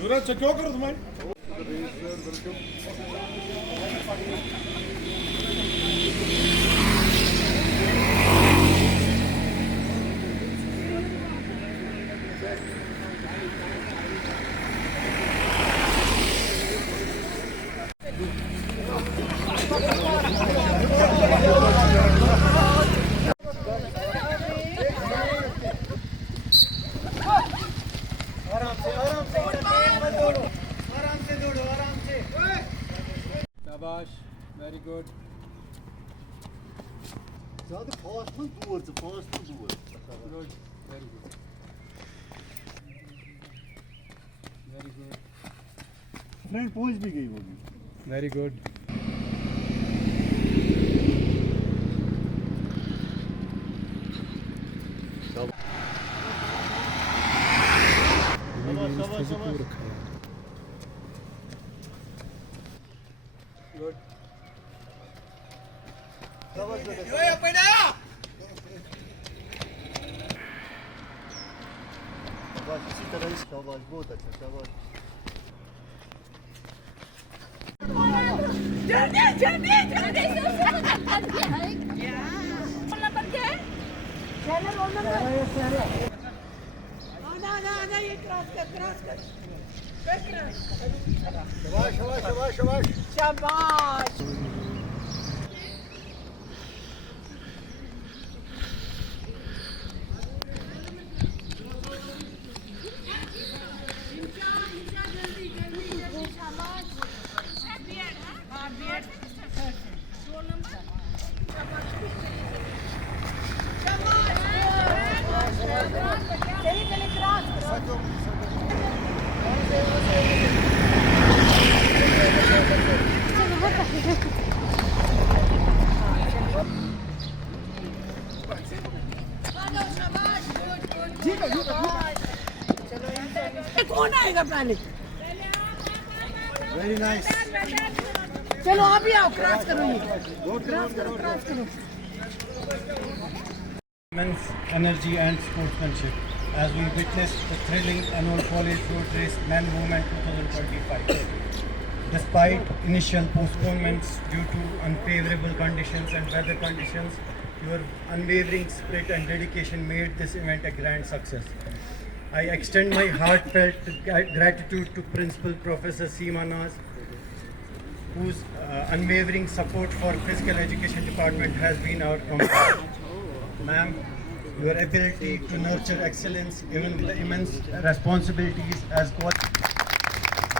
युवराज क्यों करो तुम्हें? Shabash, very good. ज़्यादा फास्ट मत दूर से फास्ट मत दूर Good, very good. Very good. Front पहुंच भी गई होगी Very good. शाबाश Good. शाबाश शाबाश इसी तरह शाबाश बहुत अच्छा शाबाश जल्दी जल्दी जल्दी रोल नंबर क्या है? रोल नंबर आना ये क्रॉस कर शाबाश शाबाश शाबाश शाबाश शाबाश कौन आएगा पहले? वेरी नाइस चलो आप ही आओ क्रॉस करो ये क्रॉस करो Immense energy and sportsmanship as we witness the thrilling annual college road race Men Women 2025. Despite initial postponements due to unfavorable conditions and weather conditions, your unwavering spirit and dedication made this event a grand success. I extend my heartfelt gratitude to Principal Professor Seema Naz, whose unwavering support for physical education department has been our compass. Ma'am, your ability to nurture excellence given with the immense responsibilities as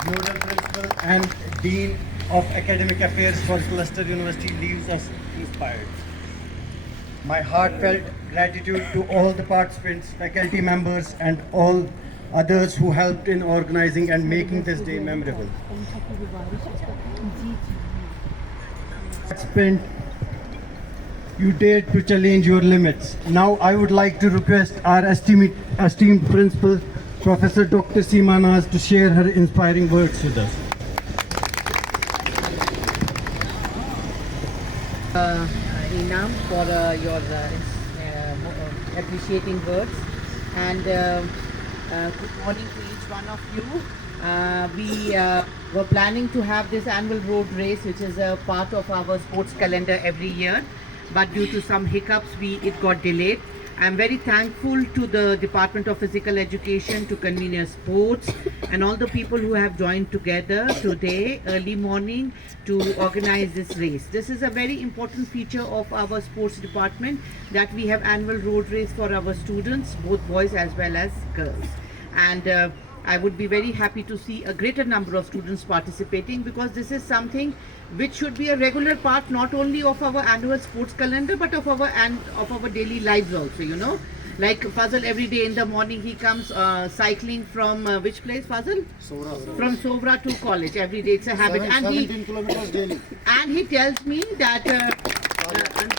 Nodal Principal and Dean of Academic Affairs for Cluster University leaves us inspired. My heartfelt gratitude to all the participants, faculty members and all others who helped in organizing and making this day memorable. Participant, you dared to challenge your limits. Now I would like to request our esteemed principal, Professor Dr. Seema Naz, to share her inspiring words with us. Inam for your appreciating words and good morning to each one of you. We were planning to have this annual road race, which is a part of our sports calendar every year, but due to some hiccups it got delayed. I am very thankful to the Department of Physical Education, to Convener Sports and all the people who have joined together today early morning to organize this race. This is a very important feature of our sports department, that we have annual road race for our students, both boys as well as girls. And I would be very happy to see a greater number of students participating, because this is something which should be a regular part not only of our annual sports calendar but of our daily lives also, you know. Like Fazal, every day in the morning he comes cycling from which place, Fazal? Sovra. From Sovra to college every day. It's a habit. 17 kilometers daily. And he tells me that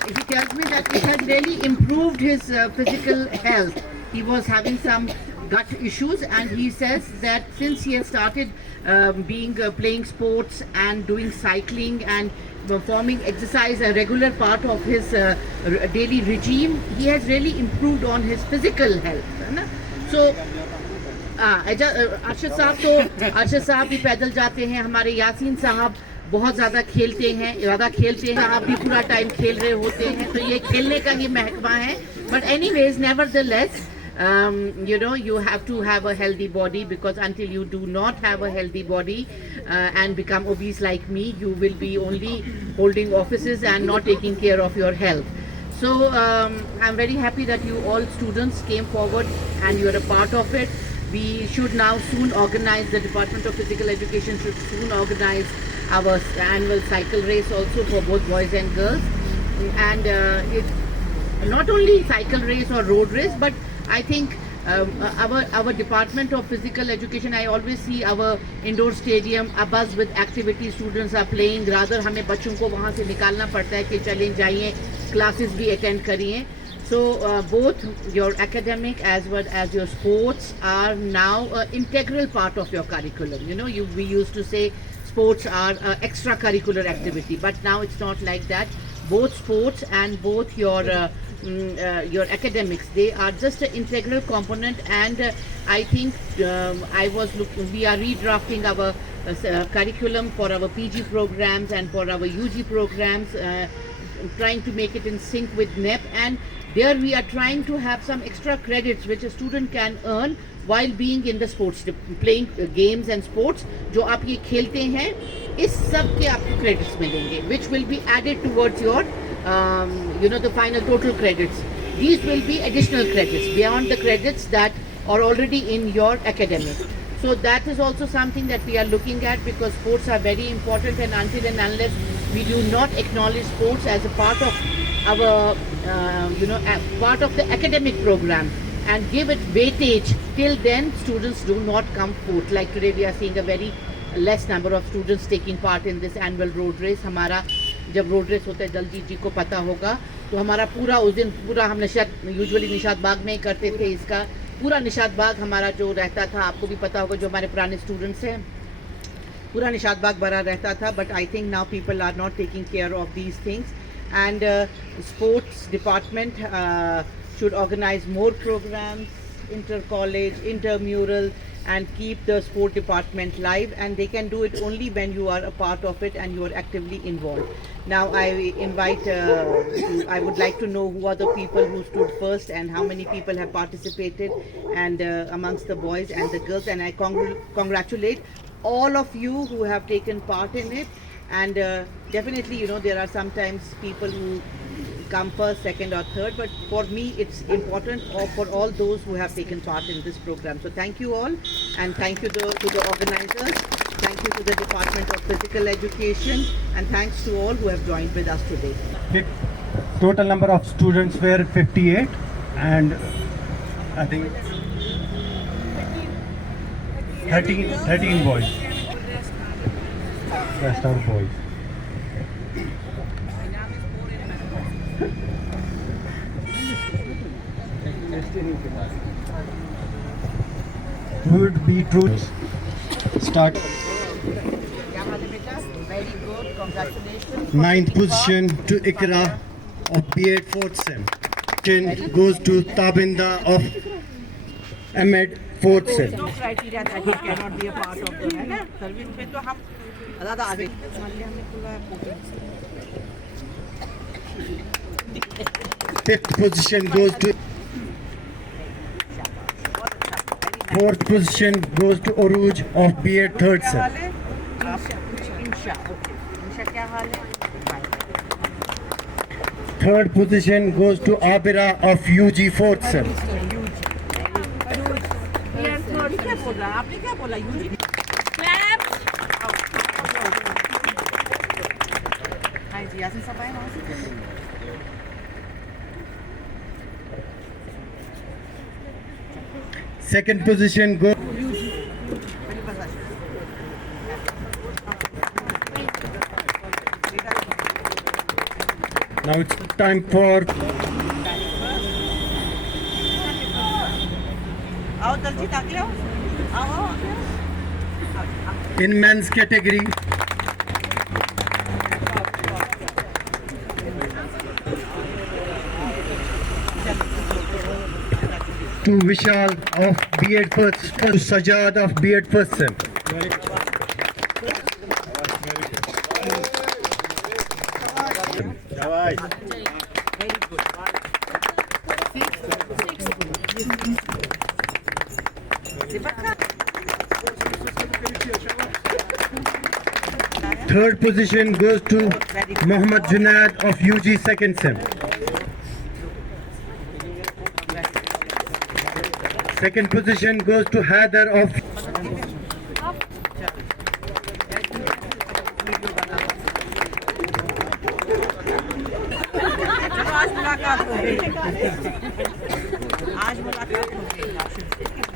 it has really improved his physical health. He was having some gut issues, and he says that since he has started playing sports and doing cycling and performing exercise, a regular part of his daily regime, he has really improved on his physical health. So Arshad साहब भी पैदल जाते हैं, हमारे यासीन साहब बहुत ज़्यादा खेलते हैं, आप भी पूरा टाइम खेल रहे होते हैं, तो ये खेलने का ही महकमा है. But anyways nevertheless, you have to have a healthy body, because until you do not have a healthy body and become obese like me, you will be only holding offices and not taking care of your health. So I'm very happy that you all students came forward and you are a part of it. We should now soon organize, the Department of Physical Education should soon organize our annual cycle race also for both boys and girls. And it's not only cycle race or road race, but I think our Department of Physical Education, I always see our indoor stadium abuzz with activities. Students are playing. Rather हमें बच्चों को वहाँ से निकालना पड़ता है कि चलें जाइए, classes भी attend करिए. So both your academic as well as your sports are now an integral part of your curriculum. We used to say sports are extracurricular activity, but now it's not like that. Both sports and both your academics, they are just an integral component. And I think we are redrafting our curriculum for our PG programs and for our UG programs, trying to make it in sync with NEP. And there we are trying to have some extra credits which a student can earn while being in the sports, playing games and sports. जो आप ये खेलते हैं, इस सब के आपको credits मिलेंगे, which will be added towards your the final total credits. These will be additional credits beyond the credits that are already in your academic. So that is also something that we are looking at, because sports are very important, and until and unless we do not acknowledge sports as a part of our part of the academic program and give it weightage, till then students do not come forth. Like today we are seeing a very less number of students taking part in this annual road race. हमारा जब road race होता है, दलजीत जी को पता होगा, तो हमारा पूरा उस दिन पूरा हम यूजुअली निशात बाग में ही करते थे. इसका पूरा निशात बाग हमारा जो रहता था, आपको भी पता होगा, जो हमारे पुराने स्टूडेंट्स हैं, पूरा निशात बाग भरा रहता था. But I think now people are not taking care of these things. And sports department should organize more programs, inter-college, intramural, and keep the sport department live, and they can do it only when you are a part of it and you are actively involved. Now I would like to know who are the people who stood first and how many people have participated, and amongst the boys and the girls, and I congratulate all of you who have taken part in it. And definitely, there are sometimes people who come first, second or third, but for me it's important for all those who have taken part in this program. So thank you all, and thank you to the organizers, thank you to the Department of Physical Education, and thanks to all who have joined with us today. Total number of students were 58, and I think 13 boys. Rest are boys. Would beetroots start. Very good, congratulations. 9th position to Ikra of B8 4th sem. 10 goes to Tabinda of M.Ed 4th sem. No criteria that he cannot be a part of the service में तो हम ज़्यादा आगे. 5th position goes to 4th position goes to Oruj of B8 3rd sem. Insha, okay. Insha क्या हाल है? 3rd position goes to Abira of UG 4th sem. क्या बोला आपने? क्या बोला? यूजी. हाय जी, यासीन साहब आए वहाँ से. Second position goes. Now it's time for. आओ दलजीत आगे आओ. आओ. In men's category, to Vishal of B.Ed First, to Sajad of B.Ed First Sem. Third position goes to Mohammad Junaid of UG Second Sem. Second position goes to Haider of आज मुलाकात हो गई आज मुलाकात हो गई